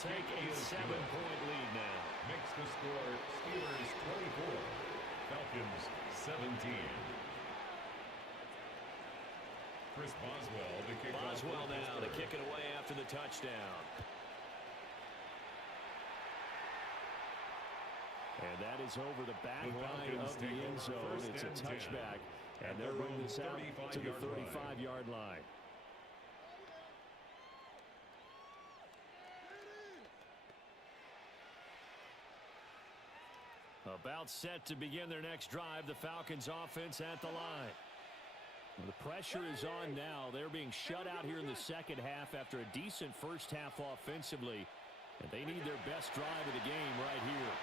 take a 7-point lead now. Makes the score Steelers 24, Falcons 17. Chris Boswell to kick off. Boswell now to kick it away after the touchdown. And that is over the back line of the end zone. It's a touchback. And they're bringing this out to the 35-yard line. About set to begin their next drive. The Falcons offense at the line. Well, the pressure is on now. They're being shut out here in the second half after a decent first half offensively. And they need their best drive of the game right here.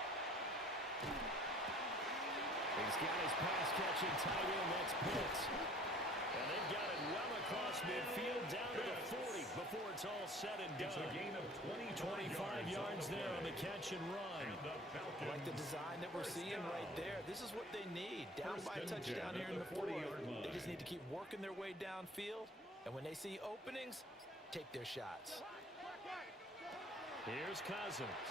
He's got his pass-catching tight end. That's Pitts. And they've got it well across midfield down to the 40 before it's all said and done. It's a gain of 25 yards there on the catch and run. I like the design that we're seeing right there. This is what they need. Down by a touchdown here in the 40-yard line. They just need to keep working their way downfield. And when they see openings, take their shots. Here's Cousins.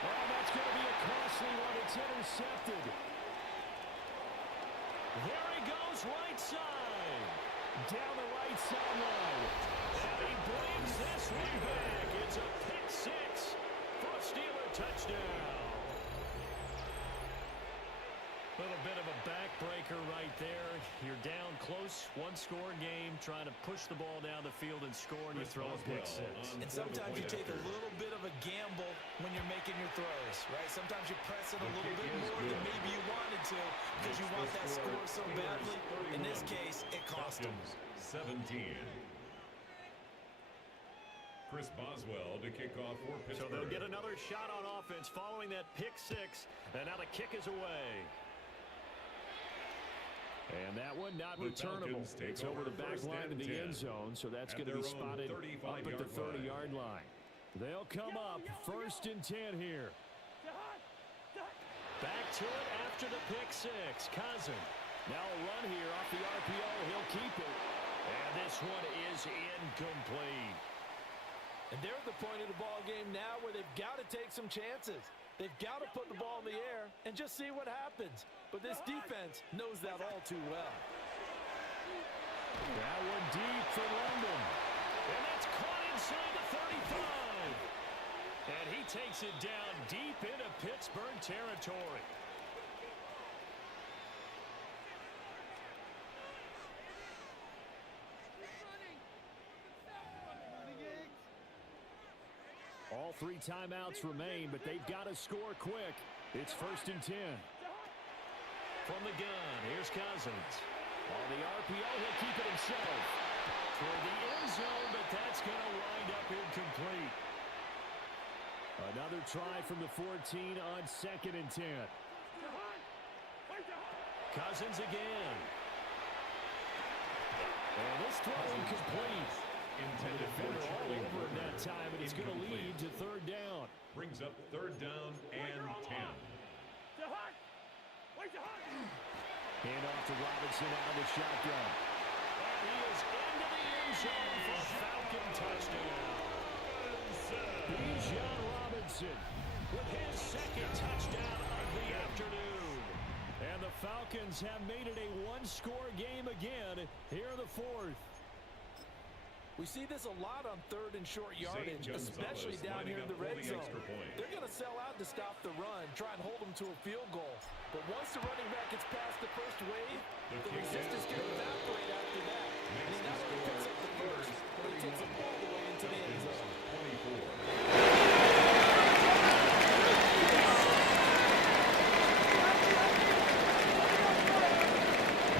Oh, that's going to be a costly one. It's intercepted. There he goes, right side. Down the right sideline. And he brings this one back. It's a pick six for a Steeler touchdown. A little bit of a backbreaker right there. You're down close, one-score game, trying to push the ball down the field and score, and you throw a pick six. And sometimes you take a little bit of a gamble when you're making your throws, right? Sometimes you press it a little bit more than maybe you wanted to because you want that score so badly. In this case, it cost them. 17. Chris Boswell to kick off for Pittsburgh. So they'll get another shot on offense following that pick six, and now the kick is away. And that one not returnable. It's over the back line of the end zone, so that's going to be spotted up at the 30-yard line. They'll come up first and 10 here. Back to it after the pick six. Cousins. Now a run here off the RPO. He'll keep it. And this one is incomplete. And they're at the point of the ball game now where they've got to take some chances. They've got to put the ball in the air and just see what happens. But this defense knows that all too well. That one deep for London. And that's caught inside the 35. And he takes it down deep into Pittsburgh territory. All three timeouts remain, but they've got to score quick. It's first and 10. From the gun, here's Cousins. On the RPO, he'll keep it himself. Toward the end zone, but that's going to wind up incomplete. Another try from the 14 on second and 10. Cousins again. And this throw incomplete. Intended for all over in that time, and it's going to lead to third down. Brings up third down and 10. Hand off to Robinson out of the shotgun. And he is into the end zone for a Falcon touchdown. Bijan Robinson with his second touchdown of the afternoon. And the Falcons have made it a one-score game again here in the fourth. We see this a lot on third and short yardage, especially down here in the red zone. They're going to sell out to stop the run, try and hold them to a field goal. But once the running back gets past the first wave, the resistance can evaporate after that. And he not only picks up the first, but he takes it all the way into the end zone.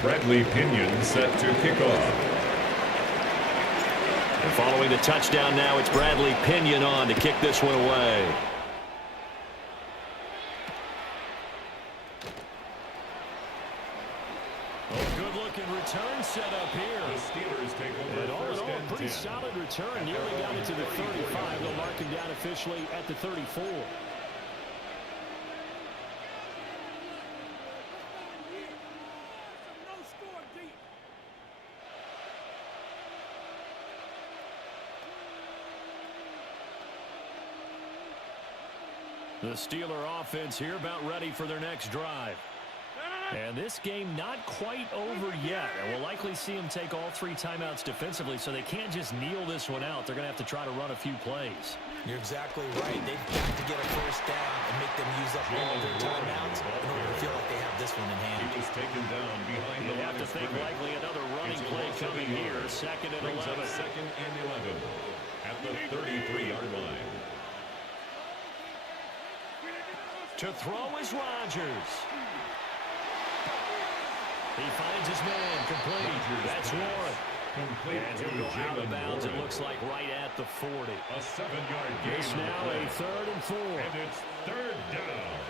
Bradley Pinion set to kick off. And following the touchdown now, it's Bradley Pinion on to kick this one away. Good-looking return set up here. The Steelers take over and all in all, and pretty 10. solid return. Nearly got it to the 35. They'll mark him down officially at the 34. The Steeler offense here about ready for their next drive. And this game not quite over yet. And we'll likely see them take all 3 timeouts defensively, so they can't just kneel this one out. They're going to have to try to run a few plays. You're exactly right. They've got to get a first down and make them use up all their timeouts in order to feel like they have this one in hand. He was taken down behind you have to think likely another running play coming here. 2nd and 11. 2nd and 11 at the 33-yard line. To throw is Rodgers. He finds his man, complete. That's one. And he'll go out of bounds, it looks like, right at the 40. A 7-yard gain. It's now a 3rd and 4. And it's 3rd down.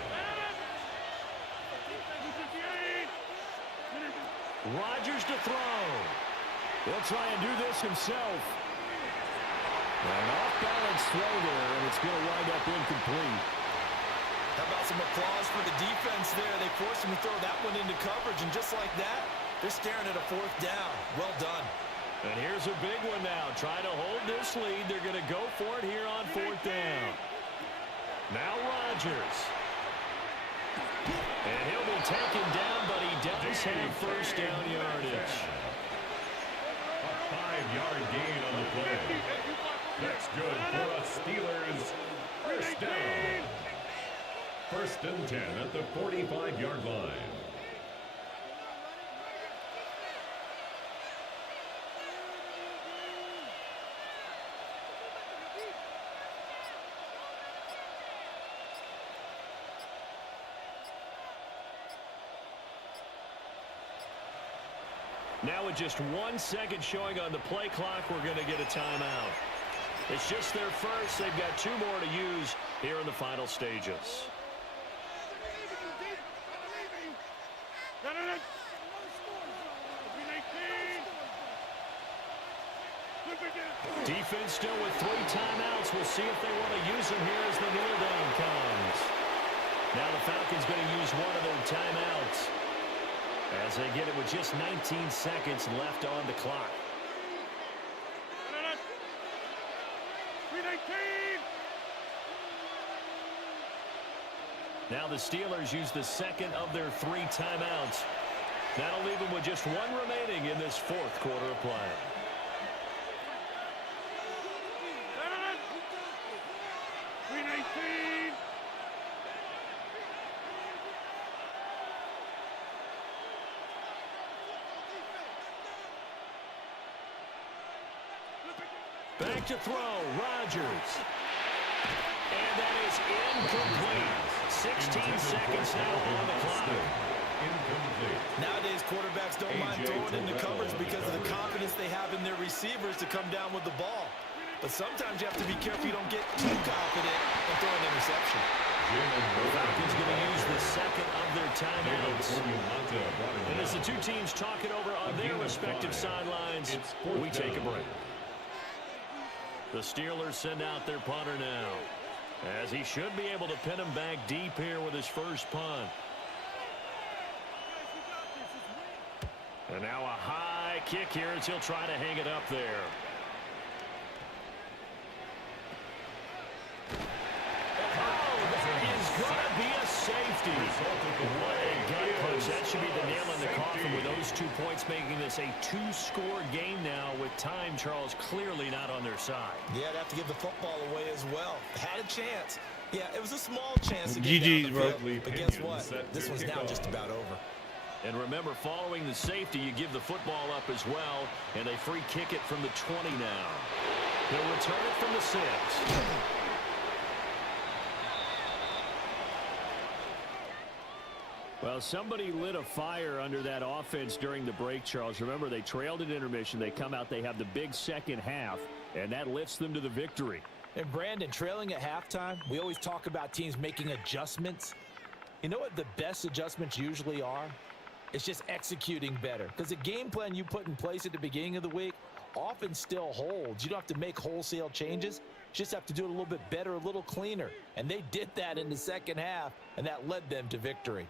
Rodgers to throw. He'll try and do this himself. An off-balance throw there, and it's going to wind up incomplete. How about some applause for the defense there? They forced him to throw that one into coverage, and just like that, they're staring at a 4th down. Well done. And here's a big one now. Trying to hold this lead. They're going to go for it here on 4th down. Now Rodgers. And he'll be taken down, but he does have first down yardage. A 5-yard gain on the play. That's good for a Steelers first down. 1st and 10 at the 45-yard line. Now with just 1 second showing on the play clock, we're going to get a timeout. It's just their first. They've got 2 more to use here in the final stages. Defense still with 3 timeouts. We'll see if they want to use them here as the kneel down comes. Now the Falcons going to use one of their timeouts as they get it with just 19 seconds left on the clock. Now the Steelers use the 2nd of their 3 timeouts. That'll leave them with just 1 remaining in this 4th quarter of play. Back to throw, Rodgers. And that is incomplete. 16 seconds now on the clock. Incomplete. Nowadays, quarterbacks don't mind throwing into coverage because of the confidence they have in their receivers to come down with the ball. But sometimes you have to be careful you don't get too confident and throw an interception. The Falcons going to use the 2nd of their timeouts. And as the 2 teams talk it over on their respective sidelines, we take a break. The Steelers send out their punter now, as he should be able to pin him back deep here with his first punt. And now a high kick here as he'll try to hang it up there. Oh, that is going to be a safety. What a gut punch. That should be the nail in the coffin with those 2 points, making this a 2-score game now with time, Charles, clearly not on their side. Yeah, they have to give the football away as well. Had a chance. Yeah, it was a small chance to get GG's, down the field, but guess what? This one's now just about over. And remember, following the safety, you give the football up as well, and they free kick it from the 20 now. They'll return it from the 6. Well, somebody lit a fire under that offense during the break, Charles. Remember, they trailed at intermission. They come out, they have the big second half, and that lifts them to the victory. And Brandon, trailing at halftime, we always talk about teams making adjustments. You know what the best adjustments usually are? It's just executing better. Because the game plan you put in place at the beginning of the week often still holds. You don't have to make wholesale changes. You just have to do it a little bit better, a little cleaner. And they did that in the second half, and that led them to victory.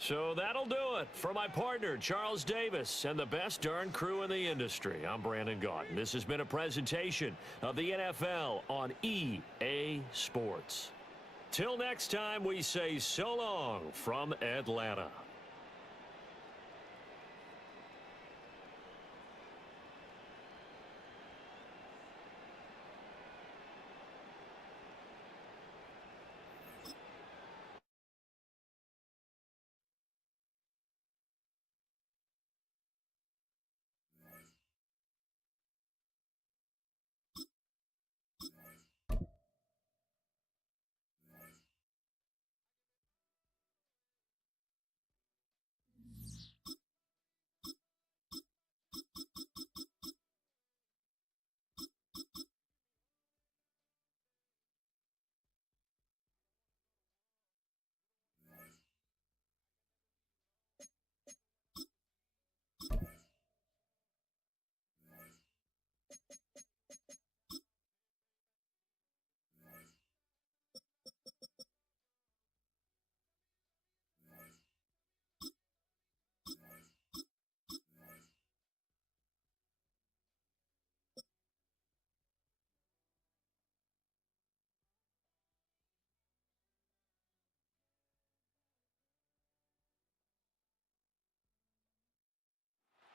So that'll do it for my partner, Charles Davis, and the best darn crew in the industry. I'm Brandon Gaudin. This has been a presentation of the NFL on EA Sports. Till next time, we say so long from Atlanta.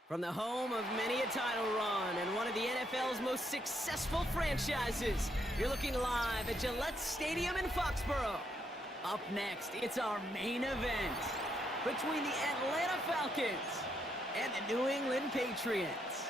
From the home of many a title run and one of the NFL's most successful franchises, you're looking live at Gillette Stadium in Foxborough. Up next, it's our main event between the Atlanta Falcons and the New England Patriots.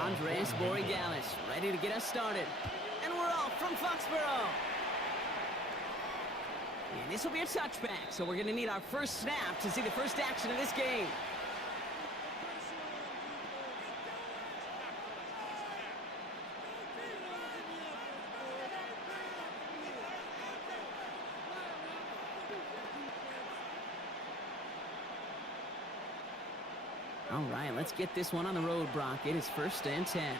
Andres Borregales, ready to get us started. And we're off from Foxborough. And this will be a touchback, so we're going to need our first snap to see the first action of this game. All right, let's get this one on the road, Brock. It is 1st and 10.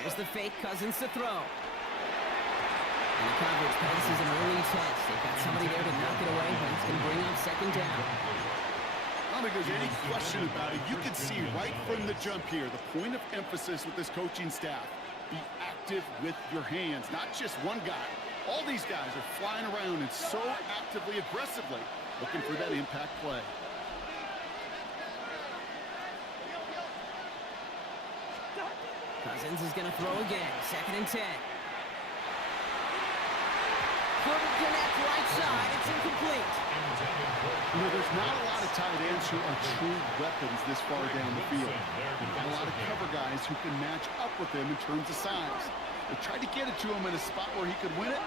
There's the fake, Cousins to throw. And the coverage passes an early test. They've got somebody there to knock it away, but it's going to bring up 2nd down. I don't think there's any question about it. You can see right from the jump here, the point of emphasis with this coaching staff. Be active with your hands, not just one guy. All these guys are flying around and so actively, aggressively looking for that impact play. Cousins is going to throw again. 2nd and 10. Couldn't connect right side. It's incomplete. You know, there's not a lot of tight ends who are true weapons this far down the field. You've got a lot of cover guys who can match up with them in terms of size. They tried to get it to him in a spot where he could win it.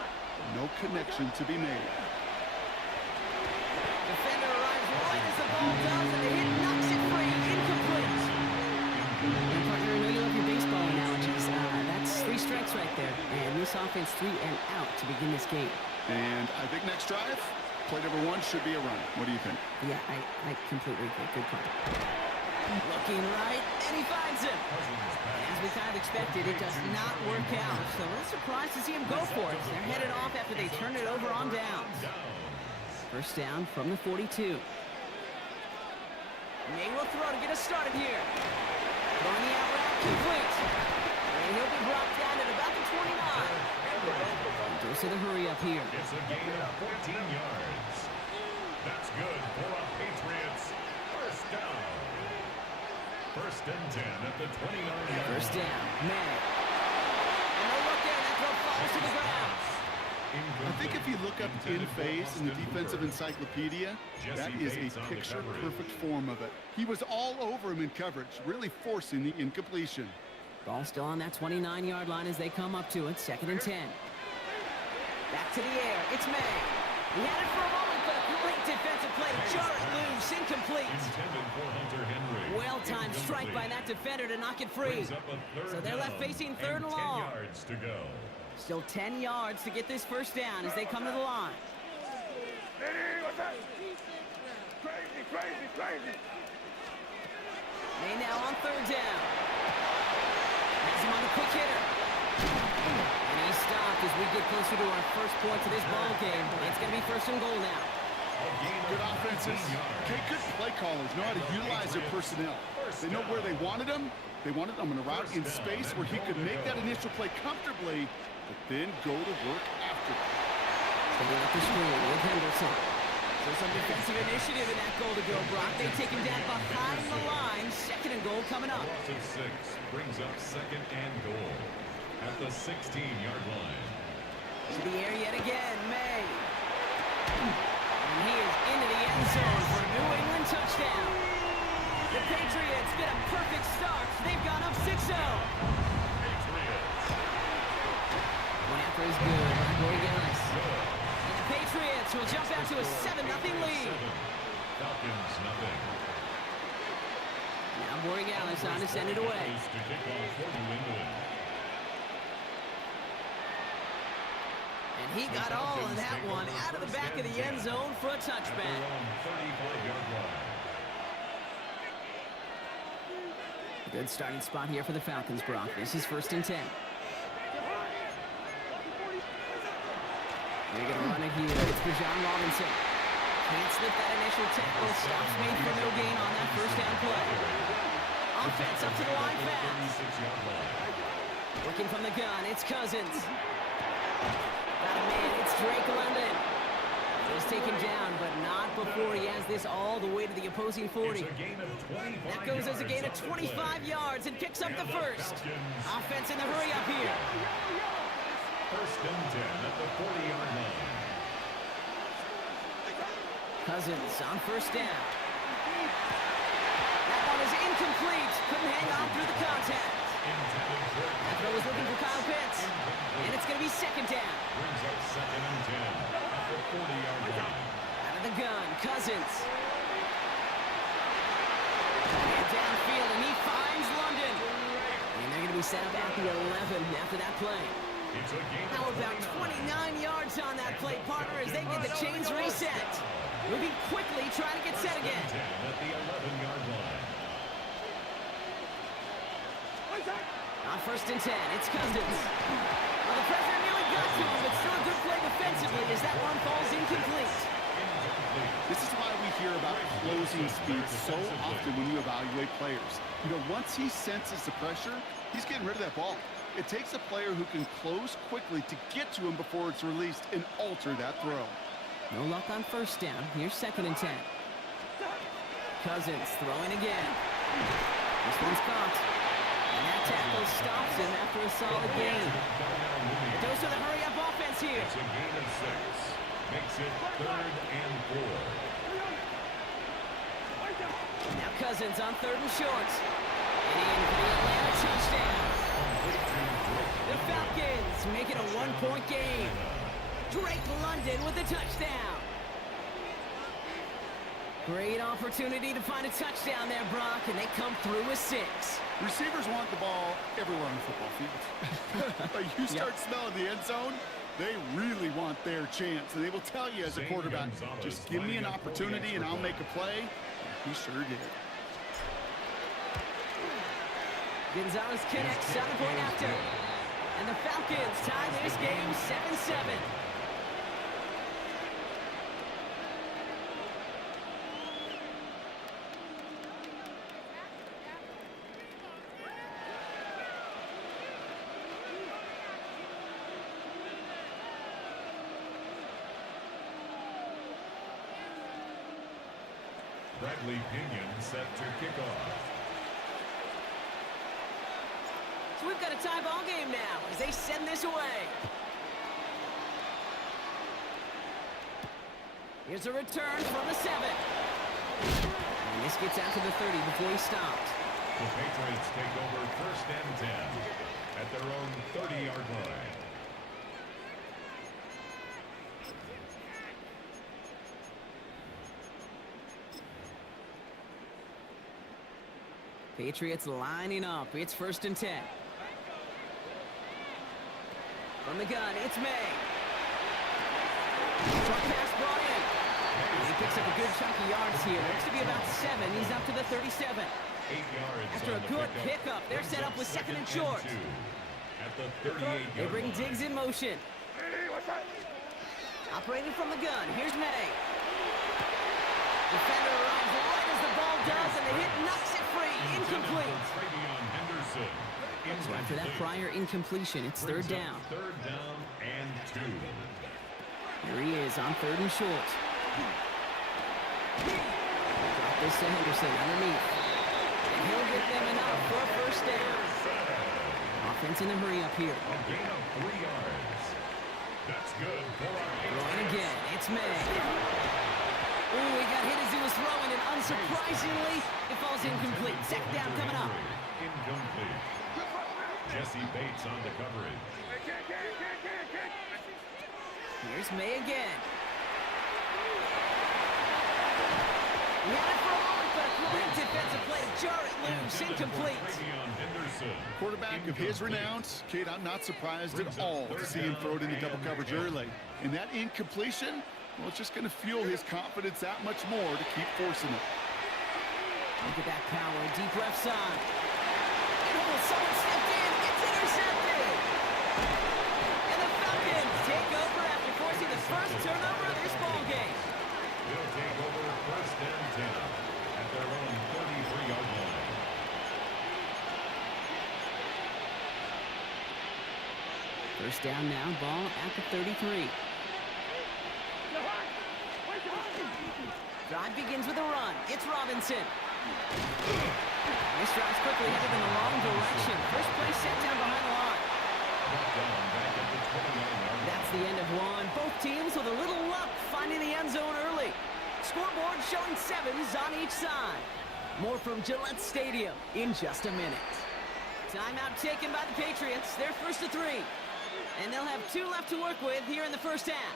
No connection to be made. Defender arrives right as the ball does, and the hit knocks it free. Incomplete. And partner, I know you love your baseball analogies. That's 3 strikes right there. And this offense 3 and out to begin this game. And I think next drive, play number 1 should be a run. What do you think? Yeah, I completely agree. Good call. Looking right, and he finds him. As we kind of expected, it does not work out. So a little surprised to see him go for it. They're headed off after they turn it over on downs. 1st down from the 42. May will throw to get us started here. Throwing the out route, complete. And he'll be brought down at about the 29. Goes to the hurry up here. It's a gain of 14 yards. That's good for a Patriots 1st down. 1st and 10 at the 29-yard. 1st down, May. And they'll look in, that throw falls to the ground. I think if you look up in phase in the defensive encyclopedia, that is a picture-perfect form of it. He was all over him in coverage, really forcing the incompletion. Ball still on that 29-yard line as they come up to it. 2nd and 10. Back to the air. It's May. He had it for a moment, but a great defensive play to jar it loose. Incomplete. Well-timed strike by that defender to knock it free. So they're left facing 3rd and long. 10 yards to go. Still 10 yards to get this 1st down as they come to the line. May now on third down. Has him on the quick hitter. And he stopped as we get closer to our first point to this ball game. It's going to be first and goal now. Good offenses. Okay, good play callers know how to utilize their personnel. They know where they wanted him. They wanted him in a route in space where he could make that initial play comfortably, but then go to work after it. Coming up the screen with Henderson. So some defensive initiative in that goal to go, Brock. They take him down behind the line. Second and goal coming up. Loss of 6 brings up second and goal at the 16-yard line. To the air yet again, May. And he is into the end zone for a New England touchdown. The Patriots get a perfect start. They've gone up 6-0. One after is good. Corey Gillis. And the Patriots will jump out to a 7-0 lead. Falcons nothing. Now Borregales on to send it away. To kick off for New England. And he got all of that one out of the back of the end zone for a touchback. 35-yard line. Good starting spot here for the Falcons, Brock. This is first and 10. They're going to run it here. It's for John Robinson. Can't slip that initial tackle. Stops made for no gain on that first down play. Offense up to the line fast. Working from the gun, it's Cousins. Got a man, it's Drake London. He's taken down, but not before he has this all the way to the opposing 40. That goes as a gain of 25 yards and picks up the first. Offense in the hurry up here. First and 10 at the 40-yard line. Cousins on first down. That one is incomplete. Couldn't hang on through the contact. That throw was looking for Kyle Pitts. And it's going to be second down. Brings up second and 10 at the 40-yard line. Out of the gun, Cousins. And downfield, and he finds London. And they're going to be set up at the 11 after that play. How about 29 yards on that play, partner, as they get the chains reset. Moving quickly, trying to get set again. At the 11-yard line. On first and 10, it's Cousins. Well, the pressure nearly got to him, but still a good play defensively as that one falls incomplete. This is why we hear about closing speed so often when you evaluate players. You know, once he senses the pressure, he's getting rid of that ball. It takes a player who can close quickly to get to him before it's released and alter that throw. No luck on first down. Here's second and 10. Cousins throwing again. This one's caught. And that tackle stops him after a solid gain. It goes to the hurry-up offense here. It's a gain of 6. Makes it third and 4. Now Cousins on third and short. And in for the Atlanta touchdown. The Falcons make it a one-point game. Drake London with the touchdown. Great opportunity to find a touchdown there, Brock, and they come through with 6. Receivers want the ball everywhere on the football field. But you start smelling the end zone, they really want their chance. And they will tell you as a quarterback, just give me an opportunity and I'll make a play. He sure did. Gonzalez connects 7-point after. And the Falcons tie this game 7-7. Bradley Pinion set to kick off. So we've got a tie ball game now as they send this away. Here's a return from the 7. And this gets out to the 30 before he stopped. The Patriots take over first and 10 at their own 30-yard line. Patriots lining up. It's first and 10. From the gun, it's May. Short pass brought in. He picks up a good chunk of yards here. Looks to be about 7. He's up to the 37. yards. After a good pickup, they're set up with second and short. At the 38-yard They bring line. Diggs in motion. Operating from the gun, here's May. Defender arrives right as the ball does, and the hit knocks it free. Incomplete. Travion Henderson. So after that prior incompletion, it's third down. Third down and 2. Here he is on third and short. Drop this to Henderson underneath. And he'll get them enough for a first down. Offense in the hurry up here. A gain of 3 yards. That's good for our Throwing again, it's May. Ooh, he got hit as he was throwing, and unsurprisingly, it falls incomplete. Second down coming up. Incomplete. Jesse Bates on the coverage. Here's May again. He had it for a moment, but a great defensive play to jar it loose. Incomplete. Travion Henderson. Quarterback of his renounce, Kate, I'm not surprised at all to see him throw it into double coverage early. And that incompletion, well, it's just going to fuel his confidence that much more to keep forcing it. Look at that power, deep left side. Oh, someone stepped in. It's intercepted. And the Falcons take over after forcing the first turnover of this ball game. They'll take over first and 10 at their own 33-yard line. First down now, ball at the 33. Drive begins with a run. It's Robinson. This drive's quickly headed in the wrong direction. First play set down behind the line. That's the end of one. Both teams with a little luck finding the end zone early. Scoreboard showing 7s on each side. More from Gillette Stadium in just a minute. Timeout taken by the Patriots. They're first to 3. And they'll have 2 left to work with here in the first half.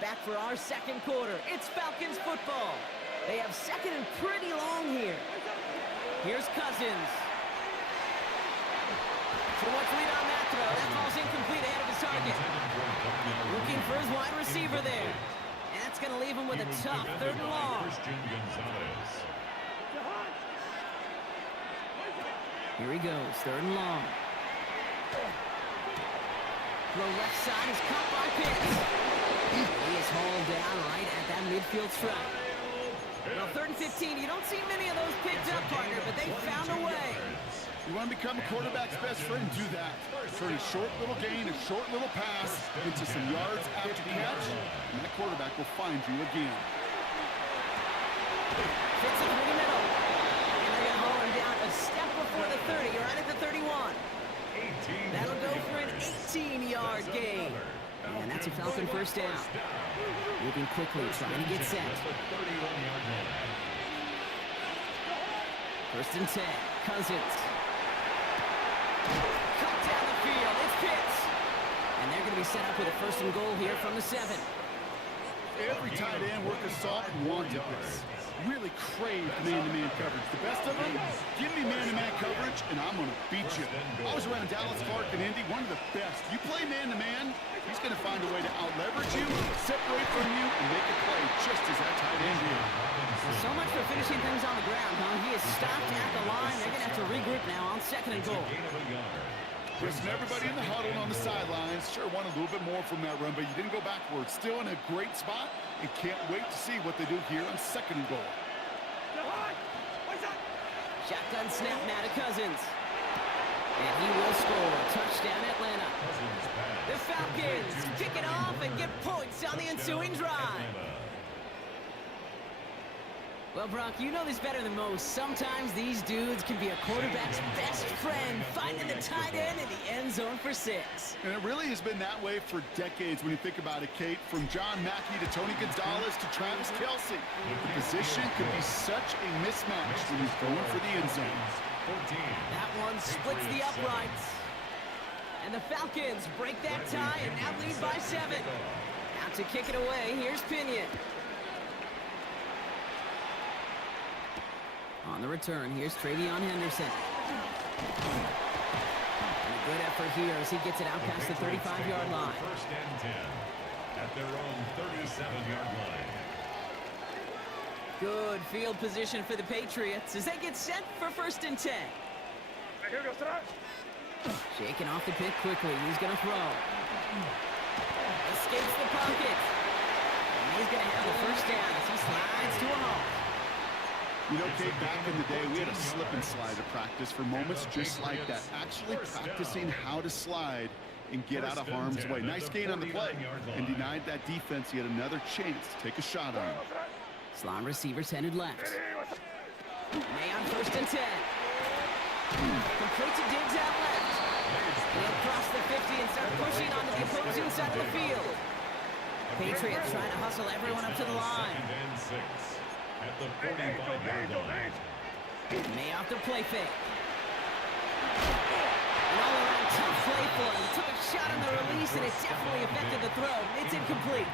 Back for our second quarter. It's Falcons football. They have second and pretty long here. Here's Cousins. Too much lead on that throw. That falls incomplete ahead of his target. Looking for his wide receiver there. And that's going to leave him with a tough third and long. Here he goes, third and long. Throw left side is caught by Pitts. He is hauled down right at that midfield stripe. Well, third and 15, you don't see many of those picked up, partner, but they found a way. You want to become a quarterback's best friend, do that. Turn a short little gain, a short little pass into some yards after catch, and that quarterback will find you again. Fits it through the middle. And they're going to haul him down a step before the 30, right at the 31. That'll go for an 18-yard gain. And that's a Falcon first down. Moving quickly, trying to get set. First and 10, Cousins. Cut down the field, it's Pitts. And they're going to be set up with a first and goal here from the 7. Every tight end worth his salt wanted this. Really craved man-to-man coverage. The best of them, give me man-to-man coverage, and I'm going to beat you. I was around Dallas, Clark, and Indy, one of the best. You play man-to-man, he's going to find a way to out-leverage you, separate from you, and make a play just as that tight end did. So much for finishing things on the ground, huh? He is stopped at the line. They're going to have to regroup now on second and goal. Listen, everybody in the huddle and on the sidelines sure wanted a little bit more from that run, but you didn't go backwards. Still in a great spot, and can't wait to see what they do here on second and goal. Shotgun snap now to Cousins. And he will score. Touchdown, Atlanta. The Falcons kick it off and get points on the ensuing drive. Well, Brock, you know this better than most. Sometimes these dudes can be a quarterback's best friend, finding the tight end in the end zone for 6. And it really has been that way for decades when you think about it, Kate. From John Mackey to Tony Gonzalez to Travis Kelce. The position could be such a mismatch when he's going for the end zone. That one splits the uprights. And the Falcons break that tie and now lead by 7. Out to kick it away, here's Pinion. On the return, here's Travion Henderson. And a good effort here as he gets it out past the 35-yard line. First and 10 at their own 37-yard line. Good field position for the Patriots as they get set for 1st and 10. Shaking off the pick quickly. He's going to throw. Escapes the pocket. And he's going to have the 1st down as he slides to a halt. You know, Kate, back in the day, we had a slip and slide at practice for moments just like that. Actually practicing how to slide and get out of harm's way. Nice gain on the play and denied that defense yet another chance to take a shot on him. Slot receivers headed left. May on 1st and 10. Complete to Diggs out left. He'll cross the 50 and start pushing onto the opposing side of the field. Patriots trying to hustle everyone up to the line. At the 45-yard line. May off the play fake. An all-around tough play for him. He took a shot on the release, and it definitely affected the throw. It's incomplete.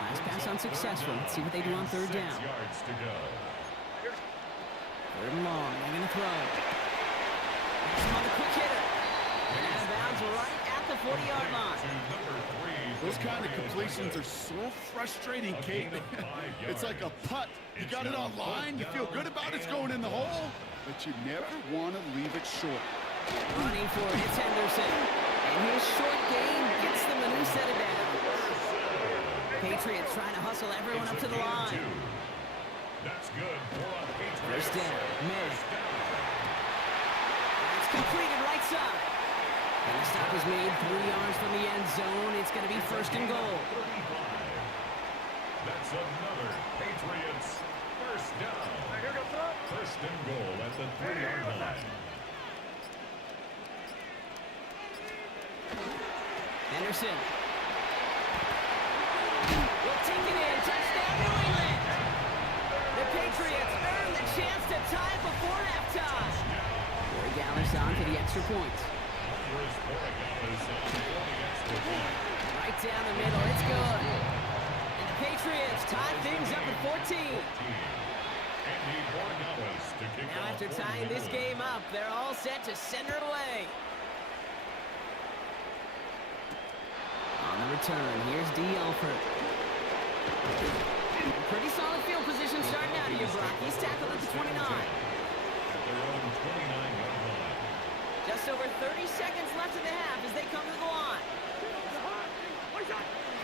Last pass unsuccessful. Let's see what they do on 3rd down. 6 yards to go. 3rd and long. They're going to throw. On the quick hitter. And out of bounds right at the 40-yard line. Those kind of completions are so frustrating, Kate. It's like a putt. You got it on line, you feel good about it's going in the hole, but you never want to leave it short. Running for it, it's Henderson. And his short game gets them a new set of downs. Patriots trying to hustle everyone up to the line. That's good for a Patriots. 1st down, May. It's completed right side. And the stop is made 3 yards from the end zone. It's going to be 1st and goal. 35. That's another Patriots 1st down. 1st and goal at the 3-yard line. Henderson. Will take it in. Touchdown, New England. The Patriots earn the chance to tie before halftime. Corey Gallis on for the extra point. Right down the middle, it's good. And the Patriots tie things up at 14. Now after tying this game up, they're all set to send her away. On the return, here's D. Alford. Pretty solid field position starting out here, Brock. He's tackled at the 29. Just over 30 seconds left in the half as they come to the line.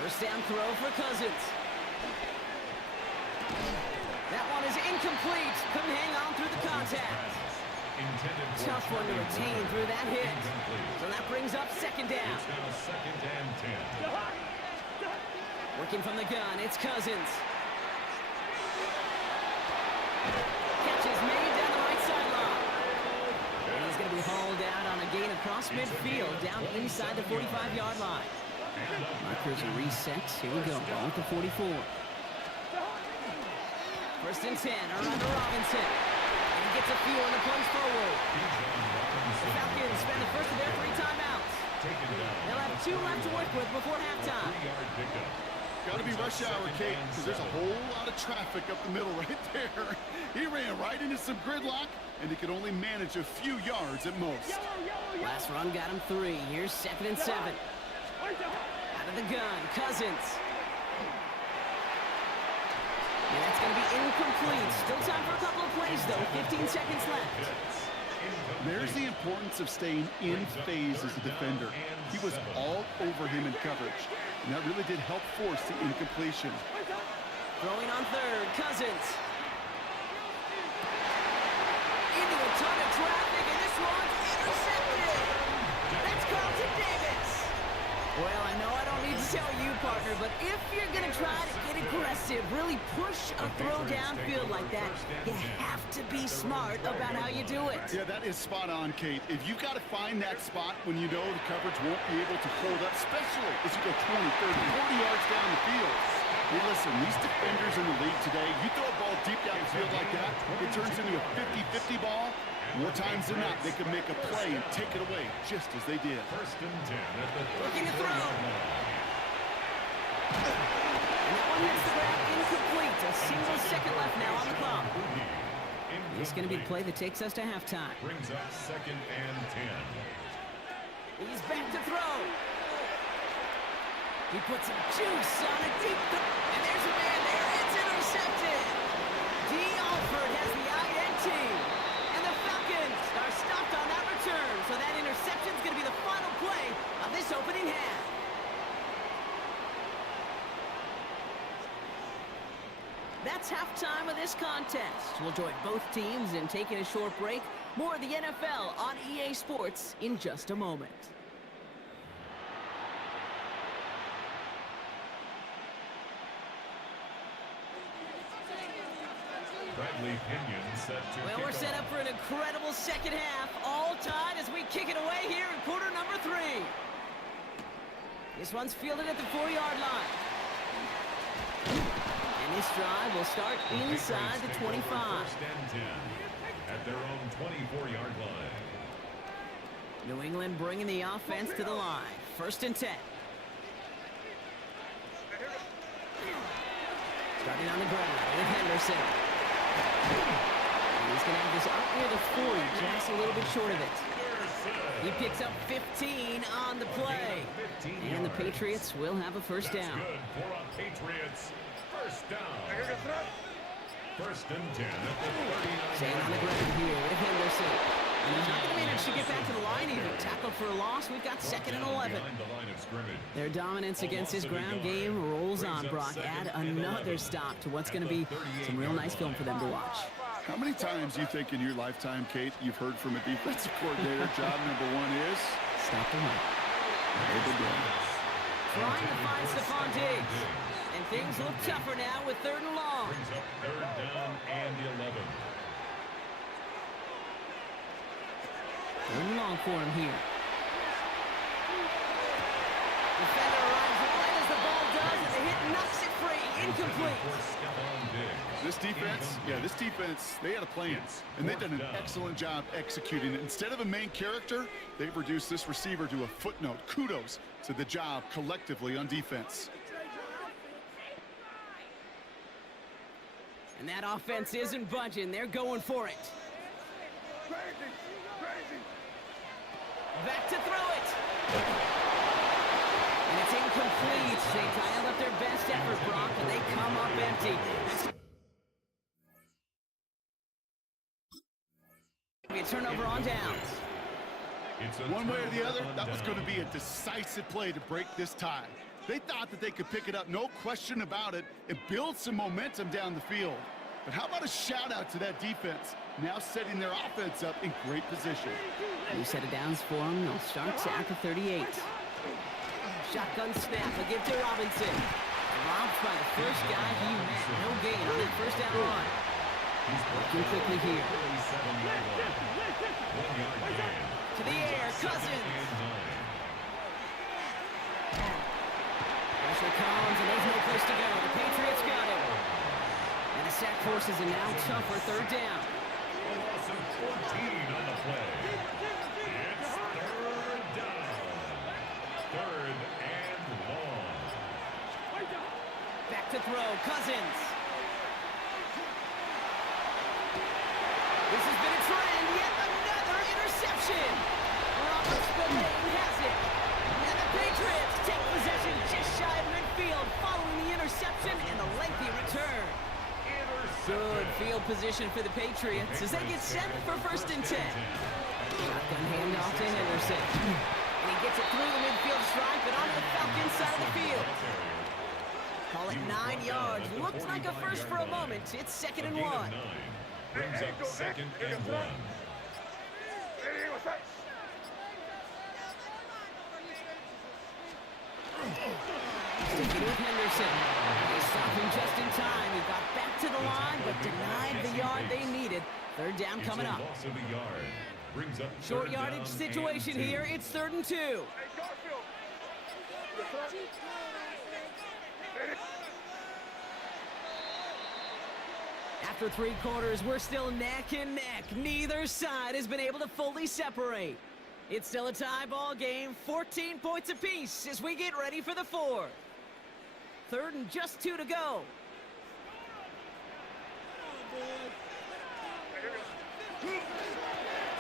1st down throw for Cousins. That one is incomplete. Couldn't hang on through the contact. Tough one to retain through that hit. So that brings up 2nd down. It's now 2nd and 10. Working from the gun, it's Cousins. Catch is made down the right sideline. And he's going to be hauled out on a gain across midfield down inside the 45-yard line. Markers are reset. Here we go. Ball at the 44. 1st and 10. Around to Robinson. And he gets a few on the plunge forward. The Falcons spend the first of their 3 timeouts. They'll have 2 left to work with before halftime. Got to be rush hour, Kate, because there's a whole lot of traffic up the middle right there. He ran right into some gridlock, and he could only manage a few yards at most. Last run got him 3. Here's 2nd and 7. Out of the gun, Cousins. And that's going to be incomplete. Still time for a couple of plays, though. 15 seconds left. There's the importance of staying in phase as a defender. He was all over him in coverage, and that really did help force the incompletion. Throwing on 3rd, Cousins. Into a ton of traffic, and this one's intercepted. That's Carlton Davis. Well, I know I don't need to tell you, partner, but if you're going to try to get aggressive, really push a throw downfield like that, you have to be smart about how you do it. Yeah, that is spot on, Kate. If you've got to find that spot when you know the coverage won't be able to hold up, especially as you go 20, 30, 40 yards down the field. Hey, listen, these defenders in the league today, you throw a ball deep down the field like that, it turns into a 50-50 ball. More times than not, they can make a play and take it away, just as they did. 1st and 10 at the 30. Looking to throw. And that one hits the ground incomplete. A single second left now on the clock. It's going to be the play that takes us to halftime. Brings up 2nd and 10. He's back to throw. He puts some juice on a deep throw. And there's a man there. It's intercepted. Dee Alford has the INT. And the Falcons are stopped on that return. So that interception is going to be the final play of this opening half. That's halftime of this contest. We'll join both teams in taking a short break. More of the NFL on EA Sports in just a moment. Bradley Pinion set to Well, we're set up for an incredible second half. All tied as we kick it away here in quarter number 3. This one's fielded at the 4-yard line. And this drive will start inside the 25. First and 10 at their own 24-yard line. New England bringing the offense to the line. First and 10. Starting on the ground with Henderson. And he's going to have this up near the 40, just a little bit short of it. He picks up 15 on the play. And the Patriots will have a first down. That's good for a Patriots first down. First and 10 at the 39. Staying on the ground here with Henderson. And he's not going to manage to get back to the line even. Tackle for a loss. We've got second and 11. Their dominance against his ground game rolls on, Brock. Add another stop to what's going to be some real nice film for them to watch. How many times do you think in your lifetime, Kate, you've heard from a defensive coordinator, job number 1 is? Stop the run. Trying to find Stephon Diggs. And things look tougher now with 3rd and long. Brings up 3rd down and 11. 3rd and long for him here. Defender arrives right as the ball does, and the hit knocks it free. Incomplete. This defense, they had a plan, and they've done an excellent job executing it. Instead of a main character, they've reduced this receiver to a footnote. Kudos to the job collectively on defense. And that offense isn't budging. They're going for it. Back to throw it. And it's incomplete. They dialed up their best effort, Brock, and they come up empty. A turnover on downs. One way or the other, that was going to be a decisive play to break this tie. They thought that they could pick it up, no question about it, and build some momentum down the field. But how about a shout-out to that defense, now setting their offense up in great position. New set of downs for them. They'll start at the 38. Shotgun snap. A give to Robinson. Robbed by the first guy he met. No gain on that first down run. He's working quickly here. To the air. Cousins. Pressure comes, and there's no place to go. The Patriots got it. And the sack forces a now tougher 3rd down. A loss of 14 on the play. It's 3rd down. 3rd and long. Back to throw. Cousins. This has been a trend. Yet another interception. Robert Spillane has it. And the Patriots take possession just shy of midfield following the interception and the lengthy return. Good field position for the Patriots as they get set for 1st and 10. Shotgun handoff to Henderson. And he gets it through the midfield stripe and onto the Falcons side of the field. Call it 9 yards. Looks like a first for a moment. It's 2nd and 1. Brings up 2nd and 1. Sticking with Henderson. They stop him just in time. He got back to the line, but denied the yard they needed. 3rd down coming up. Loss of a yard. Brings up Short yardage situation here. It's 3rd and 2. After 3 quarters, we're still neck and neck. Neither side has been able to fully separate. It's still a tie ball game, 14 points apiece as we get ready for the 4th. 3rd and just 2 to go.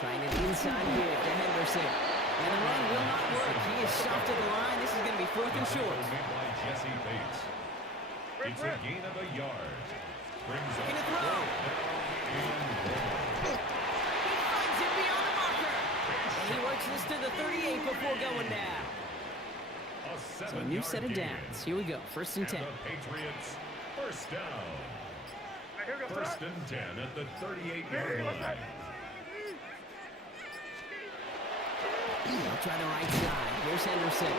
Trying it inside here to Henderson. And the run will not work. He is stopped at the line. This is going to be 4th and short. Jesse Bates. It's a gain of a yard. Looking to throw. He finds it beyond the marker. And he works this to the 38 before going down. So a new set of downs. Here we go. First and 10. The Patriots, first down. First and 10 at the 38-yard line. They'll try the right side. Here's Henderson.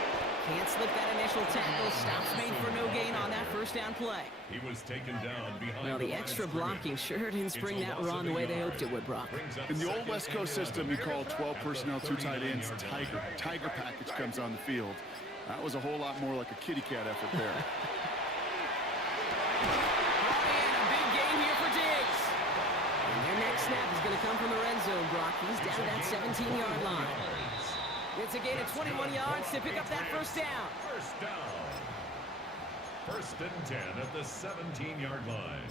Can't slip that initial tackle. Stops made for no gain on that first down play. He was taken down behind. Well, the extra blocking sure didn't spring that run the way they hoped it would, Brock. In the old West Coast system, you call 12 personnel, 2 tight ends, Tiger. Tiger package comes on the field. That was a whole lot more like a kitty cat effort there. And a big gain here for Diggs. And their next snap is going to come from the red zone, Brock. He's down to that 17-yard line. It's a gain of 21 yards to pick up that first down. First down. First and 10 at the 17-yard line.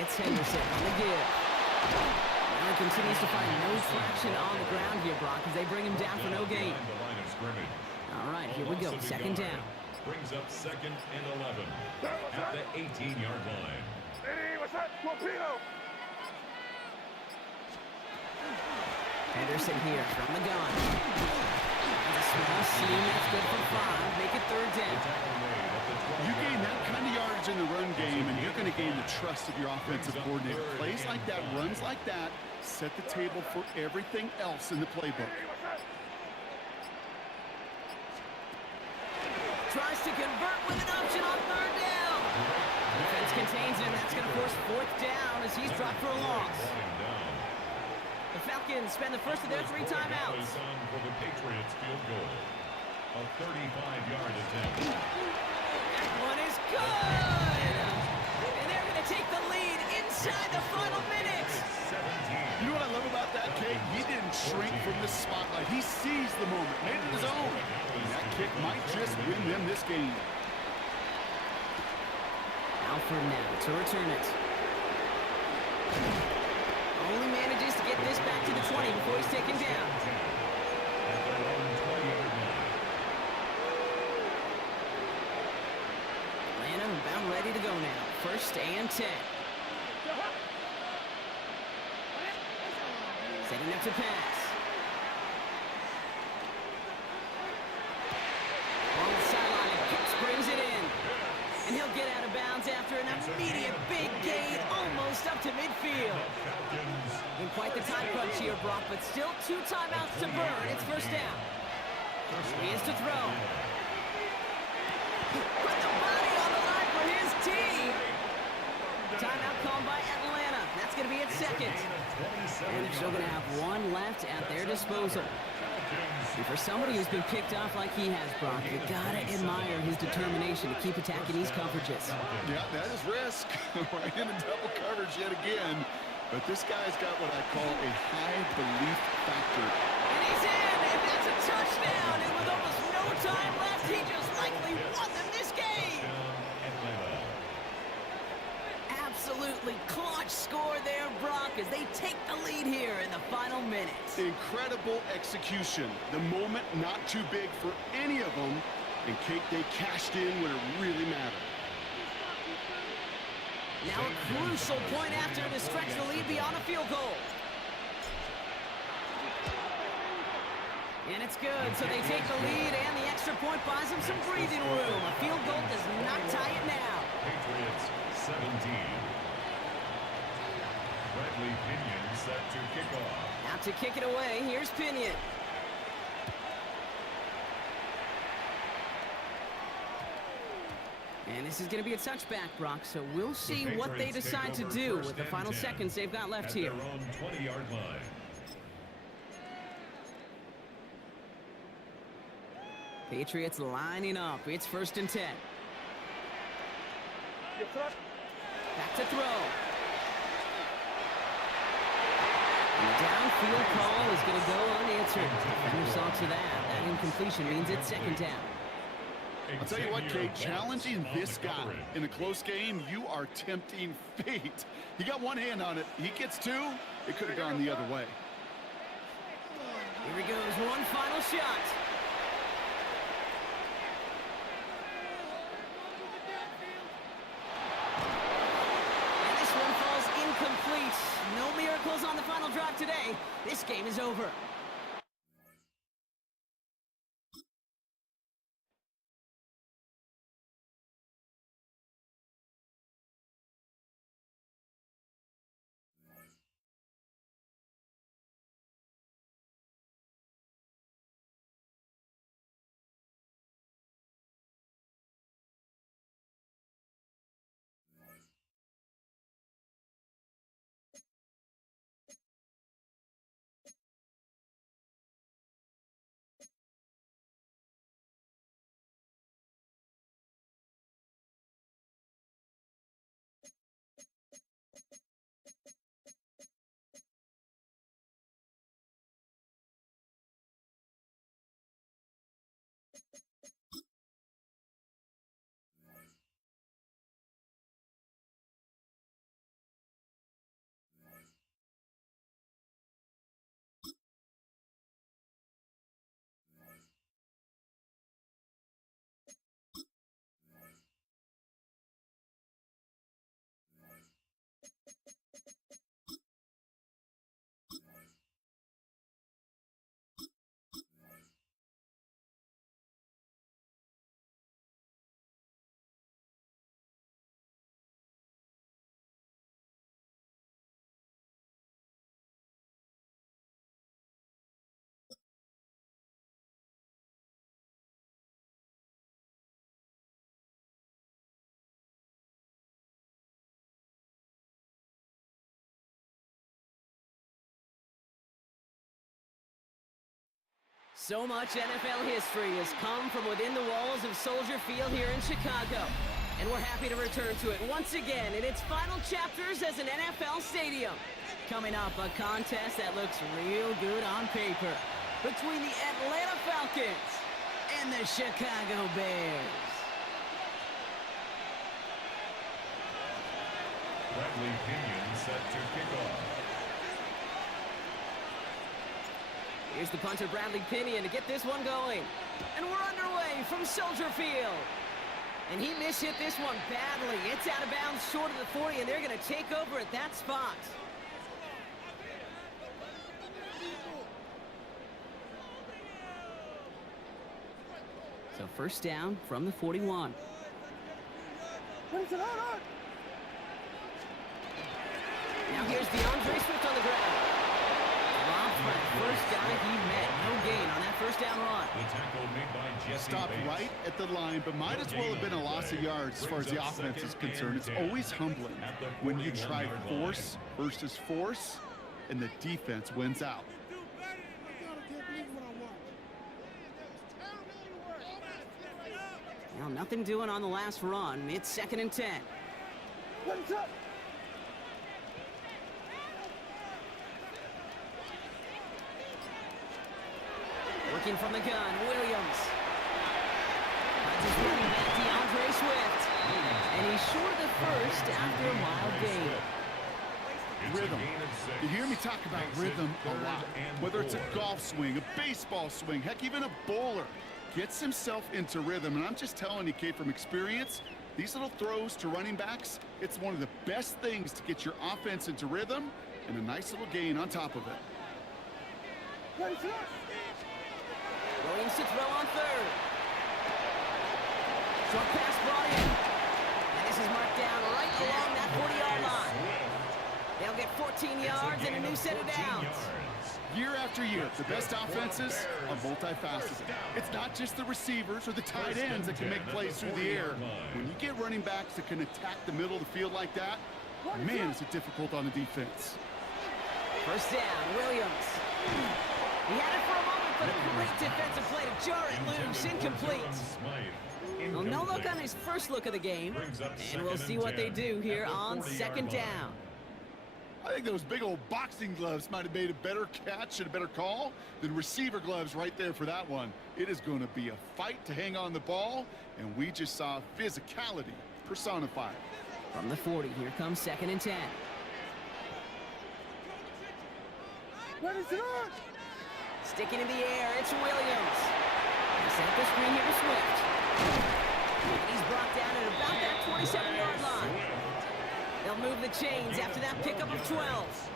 It's Henderson on the give. Now he continues to find no traction on the ground here, Brock, as they bring him down for no gain. All right, here we go. Second down. Brings up second and 11 at the 18-yard line. Henderson here from the gun. And a small seam, that's good for 5. Make it third down. You gain that kind of yardage in the run game, and you're going to gain the trust of your offensive coordinator. Plays like that, runs like that, set the table for everything else in the playbook. Tries to convert with an option on third down. Defense contains him. That's going to force fourth down as he's dropped for a loss. The Falcons spend the first of their 3 timeouts. For the Patriots field goal. A 35-yard attempt. That one is good. And they're going to take the lead inside the final minutes. You know what I love about that, Kate? He didn't shrink from the spotlight. He seized the moment, made it his own. And that kick might just win them this game. Alford now to return it. Only manages to get this back to the 20 before he's taken down. Atlanta about ready to go now. First and 10. Setting up to pass. On the sideline, and Pitts brings it in. And he'll get out of bounds after an immediate big gain, almost up to midfield. In quite the time crunch here, Brock, but still 2 timeouts to burn. It's first down. He is to throw. Put the body on the line for his team. Timeout called by Atlanta. That's going to be its second. And they're still going to have 1 left at their disposal. And for somebody who's been picked off like he has, Brock, you got to admire his determination to keep attacking these coverages. Yeah, that is risk. Right in the double coverage yet again. But this guy's got what I call a high belief factor. And he's in, and that's a touchdown. And with almost no time left, he just likely won them this game. Absolutely clutch score there, Brock, as they take the lead here in the final minutes. Incredible execution. The moment not too big for any of them. And Kate, they cashed in when it really mattered. Now a crucial point after to stretch the lead beyond a field goal. And it's good, so they take the lead, and the extra point buys them some breathing room. A field goal does not tie it now. Patriots 17. Bradley Pinion set to kick off. Out to kick it away, here's Pinion. And this is going to be a touchback, Brock, so we'll see what they decide to do with the final seconds they've got left here. At their own 20-yard line. Patriots lining up. It's first and 10. Back to throw. And the downfield call is going to go unanswered. Defender saw to that. That incompletion means it's second down. I'll tell you what, Kate, challenging this guy in a close game, you are tempting fate. He got one hand on it. He gets 2. It could have gone the other way. Here he goes, one final shot. And this one falls incomplete. No miracles on the final drive today. This game is over. So much NFL history has come from within the walls of Soldier Field here in Chicago. And we're happy to return to it once again in its final chapters as an NFL stadium. Coming up, a contest that looks real good on paper between the Atlanta Falcons and the Chicago Bears. Bradley Pinion set to kick off. Here's the punter, Bradley Pinion, to get this one going. And we're underway from Soldier Field. And he mishit this one badly. It's out of bounds short of the 40, and they're going to take over at that spot. So first down from the 41. Now here's DeAndre Swift on the ground. First guy he met. No gain on that first down run. The tackle made by Jesse Stopped Bates. right at the line, but might as well have been a loss of yards as far as the offense is concerned. It's always humbling when you try force versus force, and the defense wins out. Now, nothing doing on the last run. It's 2nd and 10. Working from the gun, Williams. Finds his running back, DeAndre Swift. And he's short of the first after a mild gain. Rhythm. You hear me talk about rhythm a lot. Whether it's a golf swing, a baseball swing, heck, even a bowler. Gets himself into rhythm, and I'm just telling you, Kate, from experience, these little throws to running backs, it's one of the best things to get your offense into rhythm, and a nice little gain on top of it. Williams to throw on third. Short pass brought in. And this is marked down right along that 40-yard line. They'll get 14 yards and a new set of downs. Year after year, the best offenses are multifaceted. It's not just the receivers or the tight ends that can make plays through the air. When you get running backs that can attack the middle of the field like that, man, is it difficult on the defense. First down, Williams. He had it for a moment, but a great defensive play to jar it loose, incomplete. Well, no look on his first look of the game, and we'll see what they do here on 2nd down. I think those big old boxing gloves might have made a better catch and a better call than receiver gloves right there for that one. It is going to be a fight to hang on the ball, and we just saw physicality personified. From the 40, here comes 2nd and 10. Sticking in the air, it's Williams. They set up the screen here to Swift. And he's brought down at about that 27-yard line. They'll move the chains after that pickup of 12.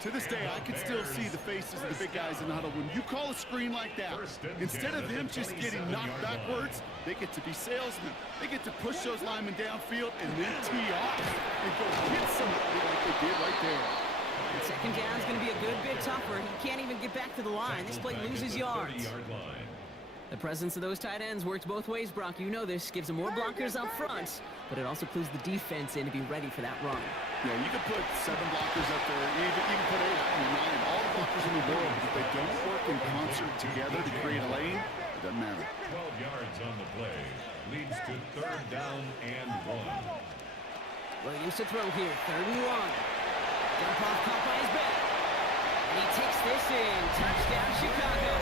To this day, I can still see the faces of the big guys in the huddle. When you call a screen like that, instead of them just getting knocked backwards, they get to be salesmen. They get to push those linemen downfield and then tee off and go hit somebody like they did right there. And second down's going to be a good bit tougher. He can't even get back to the line. This play loses yards. The presence of those tight ends works both ways, Brock. You know this. Gives them more blockers up front, but it also clues the defense in to be ready for that run. Yeah, you can put 7 blockers up there, even put 8, I mean 9, all the blockers in the world. But if they don't work in concert together to create a lane, it doesn't matter. 12 yards on the play. Leads to 3rd down and 1. Williams to throw here, 3rd and 1. Jump off caught by his back. And he takes this in. Touchdown, Chicago.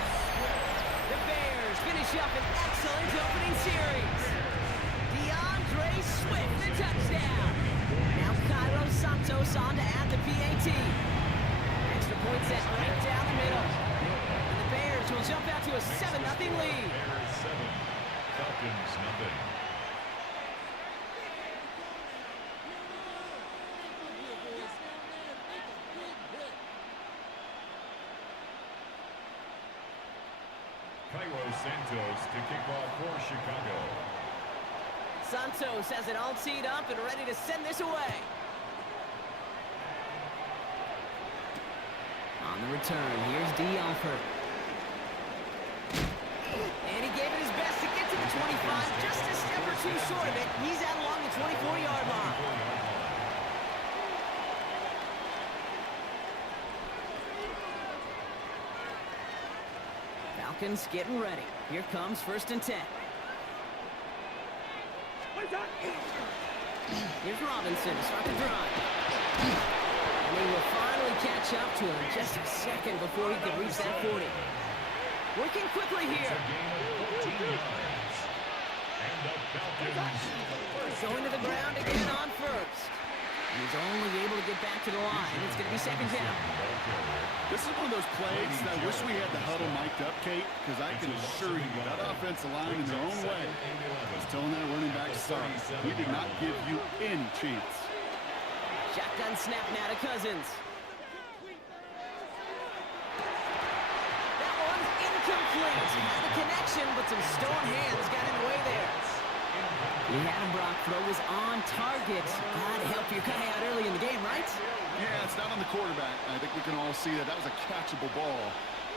The Bears finish up an excellent opening series. DeAndre Swift, the touchdown. Now Cairo Santos on to add the PAT. Extra point set right down the middle. And the Bears will jump out to a 7-0 lead. Bears 7, Falcons nothing. Cairo Santos to kick off for Chicago. Santos has it all teed up and ready to send this away. On the return, here's D. Alford. And he gave it his best to get to the 25, just a step or two short of it. He's out along the 24-yard line. Falcons getting ready. Here comes 1st and 10. Here's Robinson to start the drive. And they will finally catch up to him just a second before he could reach that 40. Working quickly here. Going to the ground again on 1st. He's only able to get back to the line. It's going to be 2nd down. This is one of those plays that I wish we had the huddle mic'd up, Kate, because I can assure you that offensive line in their own way was telling that running back to start. We did not give you any chance. Shotgun snap now to Cousins. That one's incomplete. Had the connection, but some stone hands got in the way there. You had him, Brock. Throw was on target. God help you cut out early in the game, right? Yeah, it's not on the quarterback. I think we can all see that. That was a catchable ball.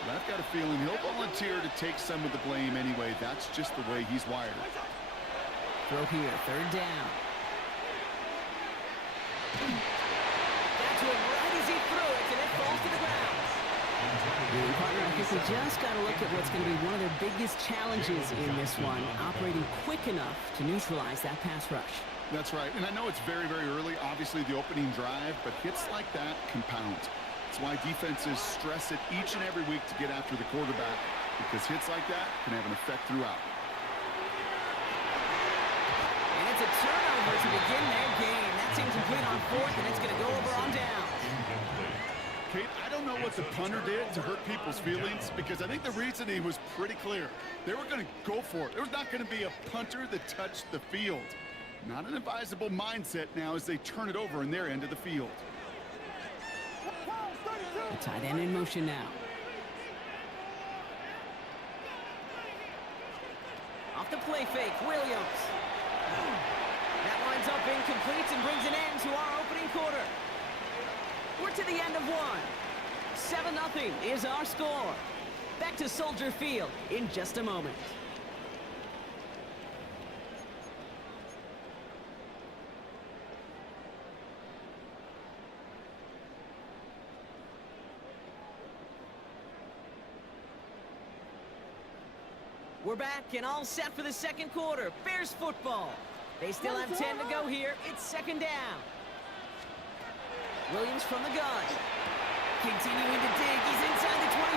But I've got a feeling he'll volunteer to take some of the blame anyway. That's just the way he's wired. Throw here, 3rd down. Got to him right as he threw it, and it falls to the ground. Partner, I think we just got to look at what's going to be one of their biggest challenges in this one, operating quick enough to neutralize that pass rush. That's right, and I know it's very, very early, obviously the opening drive, but hits like that compound. That's why defenses stress it each and every week to get after the quarterback, because hits like that can have an effect throughout. And it's a turnover to begin their game. That's incomplete on 4th, and it's going to go over on down. Kate, I don't know what the punter did to hurt people's feelings, because I think the reasoning was pretty clear. They were going to go for it. There was not going to be a punter that touched the field. Not an advisable mindset now as they turn it over in their end of the field. The tight end in motion now. Off the play fake, Williams. That winds up incomplete and brings an end to our opening quarter. We're to the end of one. 7-0 is our score. Back to Soldier Field in just a moment. We're back and all set for the 2nd quarter. Bears football. They still have 10 to go here. It's 2nd down. Williams from the gun. Continuing to dig. He's inside the 25.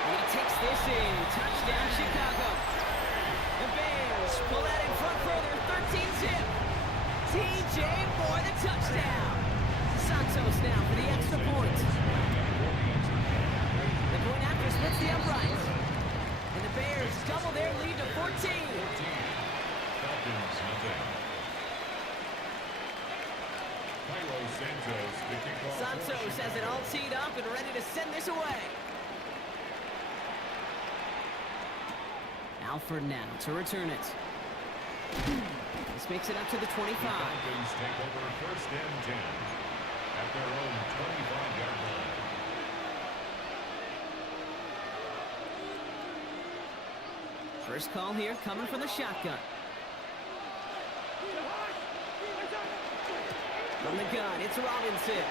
And he takes this in. Touchdown, Chicago. The Bears pull that in front further. 13-zip. TJ Moore, the touchdown. Santos now for the extra point. The point after Cairo Santos to kick off. Santos has it all teed up and ready to send this away. Alford now to return it. This makes it up to the 25. The Falcons take over first and 10 at their own 25-yard line. First call here coming from the shotgun. From the gun, it's Robinson.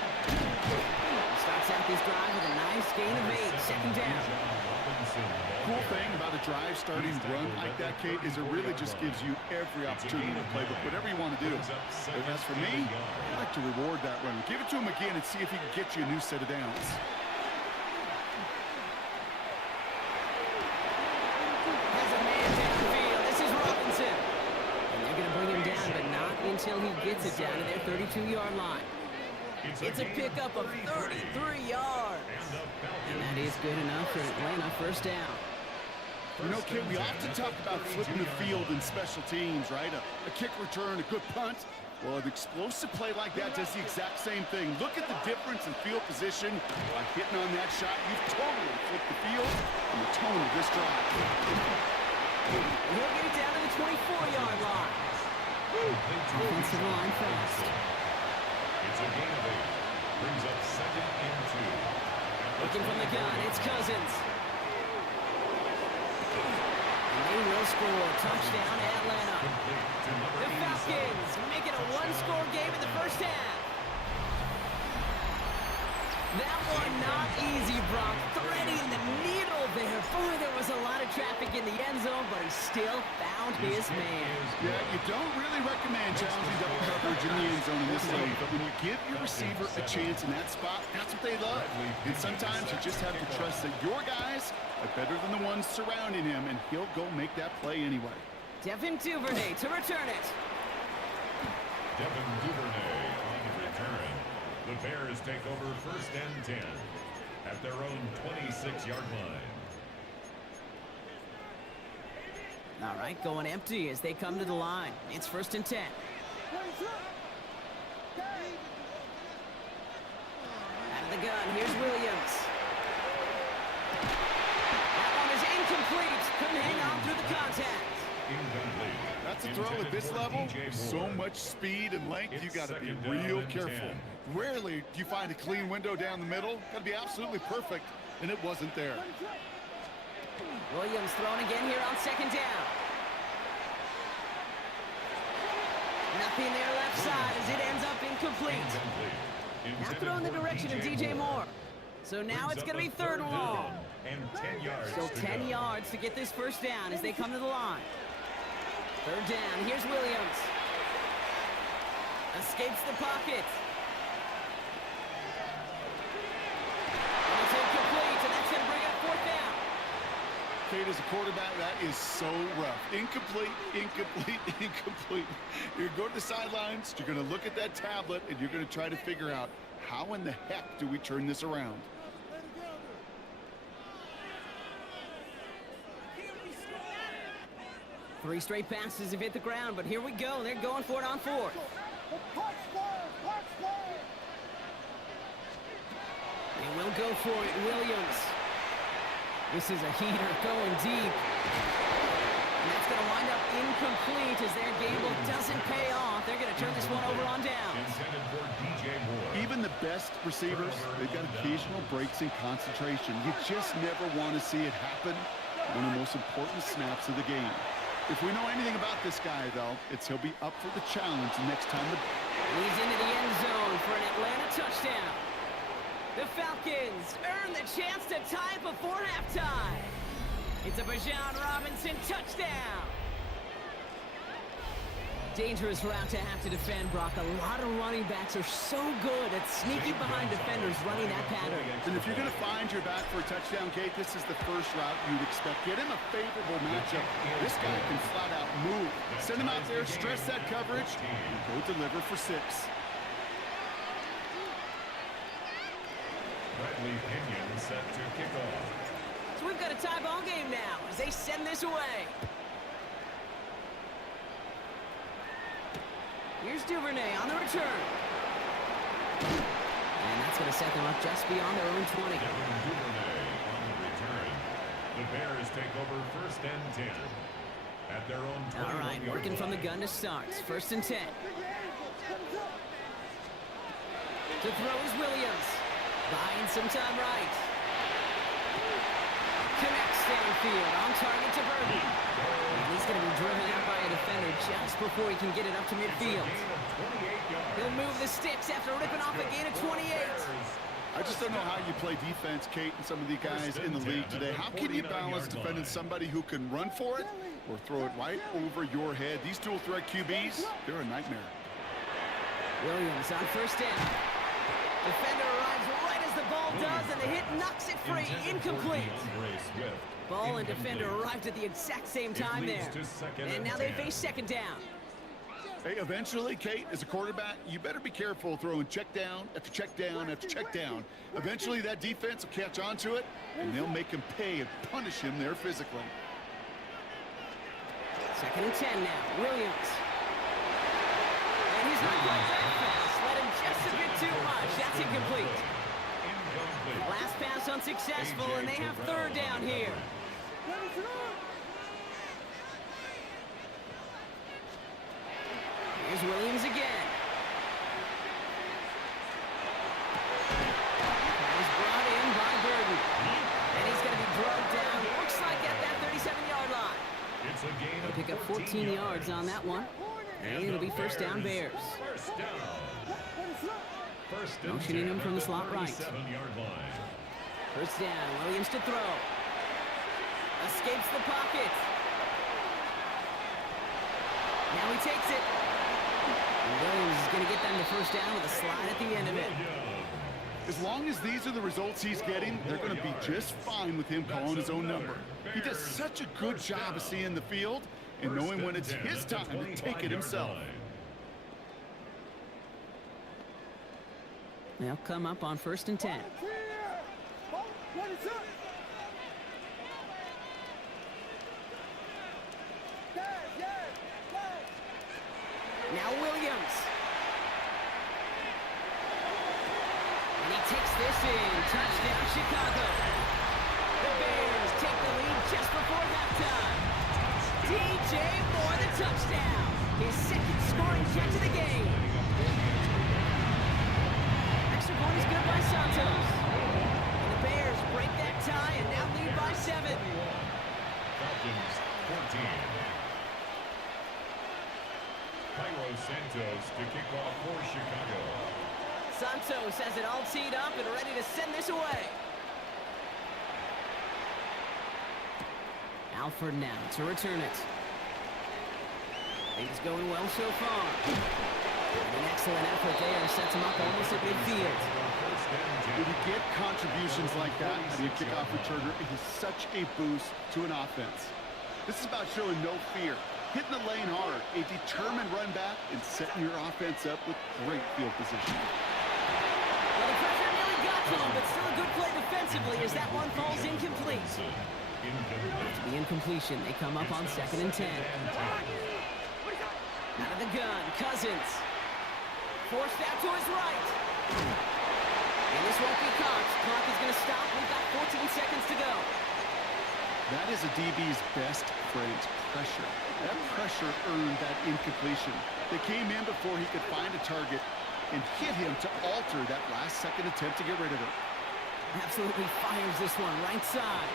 Starts out this drive with a nice gain of 8, second down. Cool thing about a drive starting run like that, Kate, is it really just gives you every opportunity to play whatever you want to do. But as for me, I like to reward that run. Give it to him again and see if he can get you a new set of downs. Has a man downfield. This is Robinson. And they're going to bring him down, but not until he gets it down to their 32-yard line. It's a pickup of 33 yards. And that is good enough for Atlanta first down. You know, Kid, we often talk about flipping the field in special teams, right? A kick return, a good punt. Well, an explosive play like that does the exact same thing. Look at the difference in field position. By hitting on that shot, you've totally flipped the field and the tone of this drive. And he'll get it down to the 24-yard line. Offensive line fast. It's a gain of 8. Brings up second and 2. Looking from the gun, it's Cousins. And they will score. Touchdown, Atlanta. The Falcons make it a one-score game in the first half. That one not easy, Brock. Threading the needle there. Boy, there was a lot of traffic in the end zone, but he still found his man. Yeah, you don't really recommend challenging double coverage in the end zone in this league, but when you give your receiver a chance in that spot, that's what they love. And sometimes you just have to trust that your guys are better than the ones surrounding him, and he'll go make that play anyway. Devin Duvernay to return it. Devin Duvernay on the return. The Bears take over first and 10 at their own 26-yard line. All right, going empty as they come to the line. It's first and 10. Out of the gun, here's Williams. That one is incomplete. Couldn't hang on through the contact. Incomplete. That's a throw at this level. So much speed and length, you got to be real careful. Rarely do you find a clean window down the middle. Got to be absolutely perfect, and it wasn't there. Williams thrown again here on second down. Nothing there left side as it ends up incomplete. Now throw in the direction of DJ Moore. So now it's going to be third and long. And 10 yards. So 10 yards to get this first down as they come to the line. Third down, here's Williams. Escapes the pocket. And it's incomplete, and that's going to bring up fourth down. Kate, as a quarterback, that is so rough. Incomplete, incomplete, incomplete. You're going to go to the sidelines, you're going to look at that tablet, and you're going to try to figure out how in the heck do we turn this around? Three straight passes have hit the ground, but here we go. They're going for it on fourth. They will go for it, Williams. This is a heater going deep. And that's going to wind up incomplete as their gamble doesn't pay off. They're going to turn this one over on downs. Intended for DJ Moore. Even the best receivers, they've got occasional breaks in concentration. You just never want to see it happen. One of the most important snaps of the game. If we know anything about this guy, though, it's he'll be up for the challenge next time. He's into the end zone for an Atlanta touchdown. The Falcons earn the chance to tie before halftime. It's a Bijan Robinson touchdown. Dangerous route to have to defend, Brock. A lot of running backs are so good at sneaking behind defenders running that pattern. And if you're going to find your back for a touchdown, Kate, this is the first route you'd expect. Get him a favorable matchup. This guy can flat out move. Send him out there, stress that coverage, and go deliver for 6. Bradley Pinion set to kick off. So we've got a tie ball game now as they send this away. Here's Duvernay on the return. And that's going to set them up just beyond their own 20. Devin Duvernay on the return. The Bears take over 1st and 10 at their own 21-yard All right, working from the line. gun to start. 1st and 10. To throw is Williams. Buying some time right. Connects downfield. On target to Burton. And he's going to be driven out by a defender just before he can get it up to midfield. He'll move the sticks after ripping off a gain of 28. I just don't know how you play defense, Kate, and some of the guys in the league today. How can you balance defending somebody who can run for it or throw it right over your head? These dual threat QBs, they're a nightmare. Williams on 1st down. Defender arrives right as the ball does, and the hit knocks it free. Incomplete. Ball and defender arrived at the exact same time there. And now they face 2nd down. Hey, eventually, Kate, as a quarterback, you better be careful throwing check down after check down after check down. Eventually, that defense will catch on to it, and they'll make him pay and punish him there physically. 2nd and 10 now. Williams. And he's not quite that fast. Let him just a bit too much. That's incomplete. Last pass unsuccessful, and they have 3rd down here. Here's Williams again. He's brought in by Burton. And he's going to be drugged down. Looks like at that 37-yard line. It's a gain of Pick up 14 yards on that one. And it'll be 1st down Bears. First and Motioning 10 him from the slot right. 37-yard line. 1st down, Williams to throw. Escapes the pocket. Now he takes it. And Williams is going to get them the 1st down with a slide at the end of it. As long as these are the results he's getting, they're going to be just fine with him calling his own number. He does such a good job of seeing the field and knowing when it's his time to take it himself. They'll come up on 1st and 10. Now Williams. And he takes this in. Touchdown, Chicago. The Bears take the lead just before halftime. DJ Moore, the touchdown. His 2nd scoring catch of the game. Extra point is good by Santos. And the Bears break that tie and now lead by 7. Falcons 14. Cairo Santos to kick off for Chicago. Santos has it all teed up and ready to send this away. Alford now to return it. Things going well so far. And an excellent effort there sets him up almost at midfield. When you get contributions like that as your kickoff returner, it is such a boost to an offense. This is about showing no fear, hitting the lane hard, a determined run back, and setting your offense up with great field position. Well, the pressure nearly got to him, but still a good play defensively as that one falls incomplete. After the incompletion, they come up on 2nd and 10. Out of the gun, Cousins. Forced out to his right. And this won't be caught. Clock is going to stop. We've got 14 seconds to go. That is a DB's best friend, pressure. That pressure earned that incompletion. They came in before he could find a target and hit him to alter that last-second attempt to get rid of it. Absolutely fires this one right side.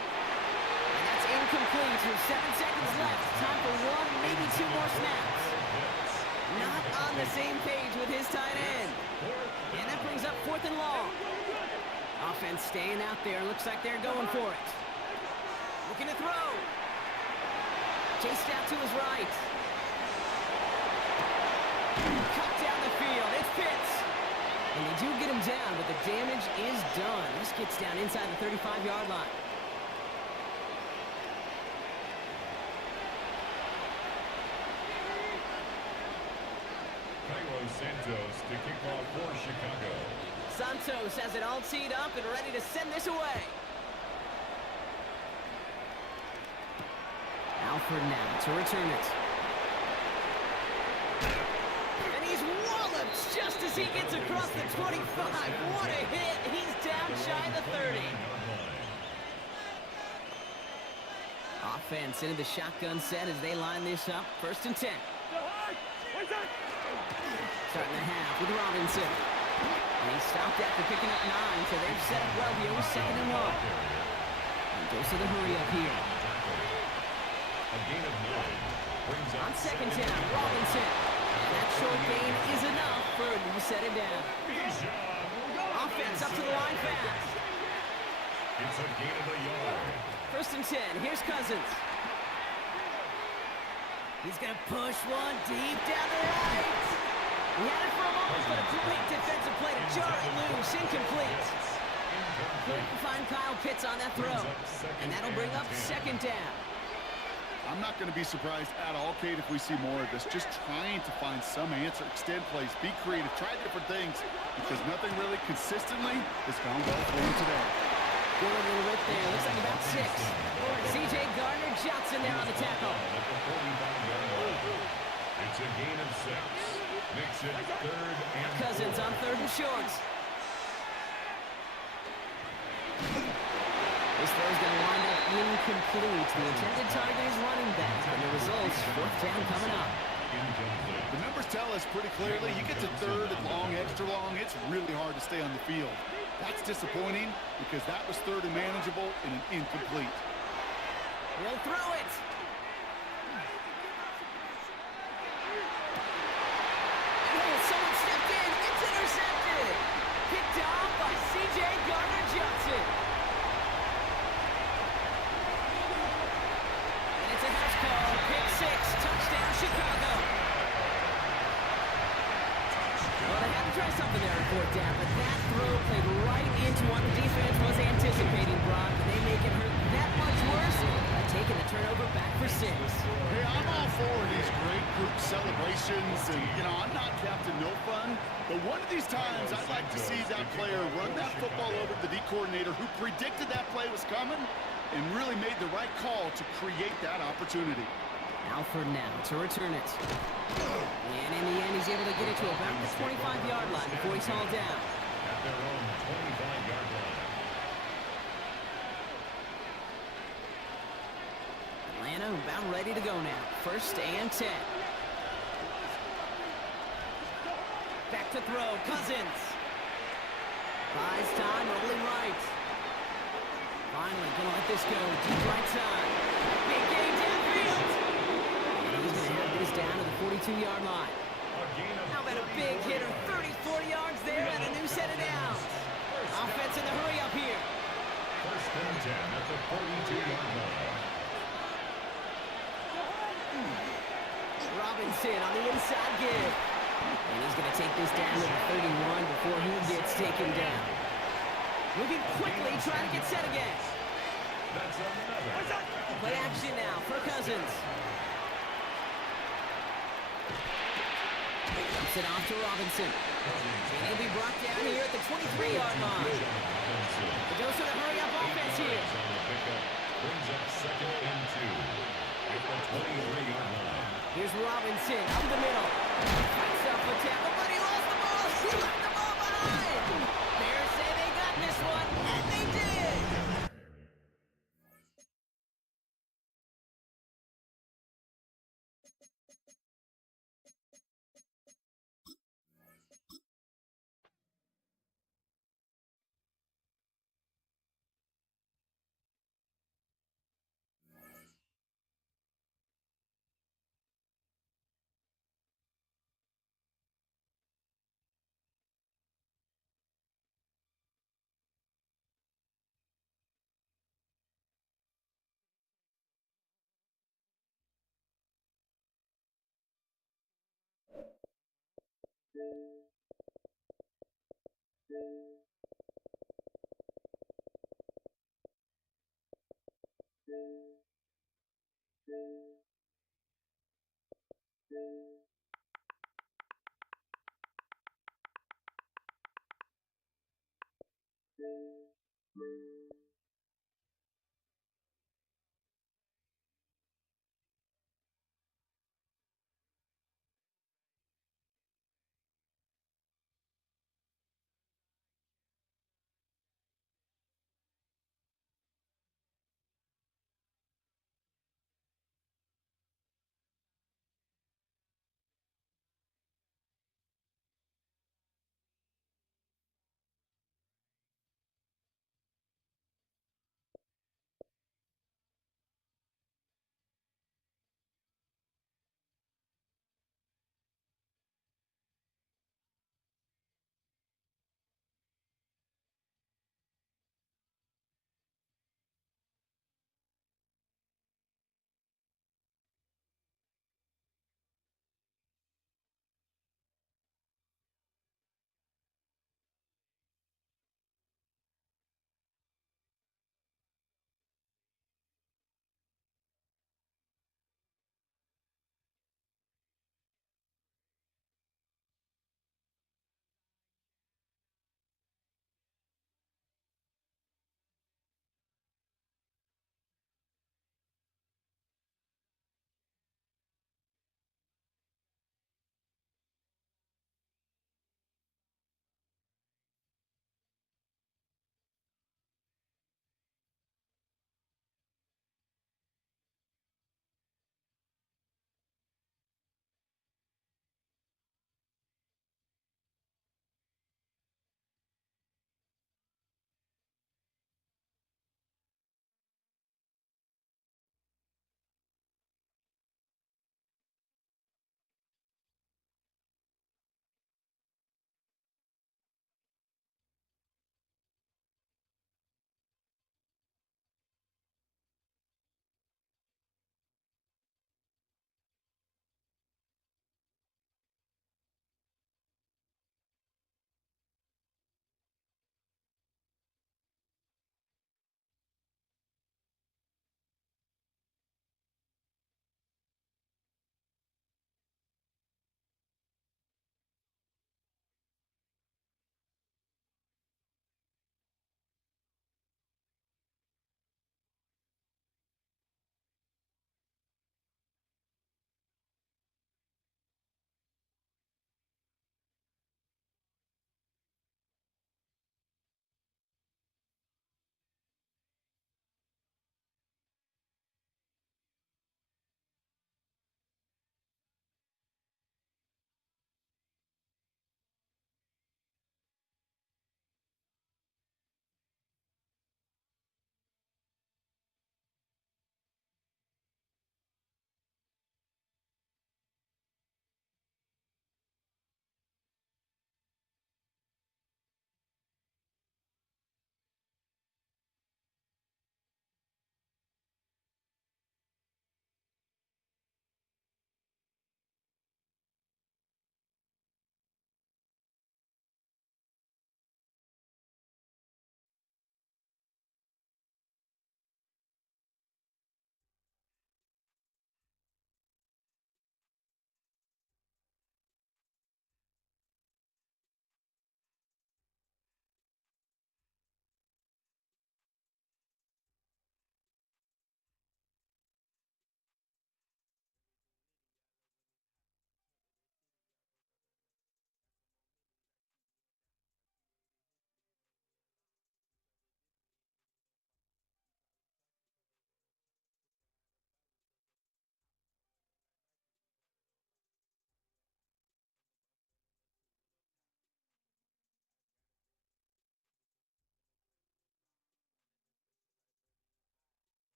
And that's incomplete with 7 seconds left. Time for 1, maybe 2 more snaps. Not on the same page with his tight end. And that brings up 4th and long. Offense staying out there. Looks like they're going for it. Looking to throw. Chased out to his right. Cut down the field. It's Pitts. And they do get him down, but the damage is done. This gets down inside the 35-yard line. Cairo Santos to kick off for Chicago. Santos has it all teed up and ready to send this away. Alford now to return it. And he's walloped just as he gets across. across the 25. What a hit. He's down shy of the 30. Offense into the shotgun set as they line this up. 1st and 10. Starting the half with Robinson. And he stopped after picking up 9, so they've set up well here with 2nd and 1. And goes to the hurry up here. A gain of 9 brings up On 2nd down, Robinson. And that short gain is enough for him to set it down. Offense up to the line fast. It's a gain of a yard. 1st and 10. Here's Cousins. He's going to push one deep down the right. He had it for a moment, but a great defensive play to jar it loose. Incomplete. Couldn't find Kyle Pitts on that throw. And that'll bring up 2nd down. I'm not going to be surprised at all, Kate, if we see more of this. Just trying to find some answer, extend plays, be creative, try different things, because nothing really consistently has gone well for him today. Good little rip there. Looks like about 6. C.J. Gardner-Johnson there on the tackle. It's a gain of 6. Makes it 3rd and Cousins 4. on 3rd and shorts. This throw is going to wind up incomplete. The intended target is running back, and the results, 4th down coming up. The numbers tell us pretty clearly, you get to 3rd and long, extra long, it's really hard to stay on the field. That's disappointing because that was 3rd and manageable and an incomplete. He'll throw it. Oh, someone stepped in. It's intercepted. Picked off by C.J. Gardner-Johnson. And it's a house call. Pick 6. Touchdown, Chicago. Well, they had to try something there on 4th down, but that throw played right into what the defense was anticipating, Brock, and they make it hurt that much worse by taking the turnover back for 6. Hey, I'm all for these great group celebrations, and, I'm not Captain No Fun, but one of these times I'd like to see that player run that football over to the D coordinator who predicted that play was coming and really made the right call to create that opportunity. Alford now to return it. And in the end, he's able to get it to about the 25-yard line before he's hauled down. At their own 25-yard line. Atlanta about ready to go now. 1st and 10. Back to throw. Cousins. Buys time, rolling right. Finally, gonna let this go. Deep right side. Big gain downfield. And he's gonna have this down to the 42-yard line. How about a big hitter? 34 yards there and a new set of downs. Offense in the hurry up here. 1st and 10 at the 42-yard line. Robinson on the inside give. And he's going to take this down to the 31 before he gets taken down. Moving quickly, trying to get set again. That's another. Play action now for Cousins. Dumps it off to Robinson. And he'll be brought down here at the 23-yard line. It goes to the hurry-up offense here. Brings up 2nd and 2 at the 23-yard line. Here's Robinson up the middle. Fights up a tackle, but he lost the ball. He left the ball behind. Bears say they got this one, and they did.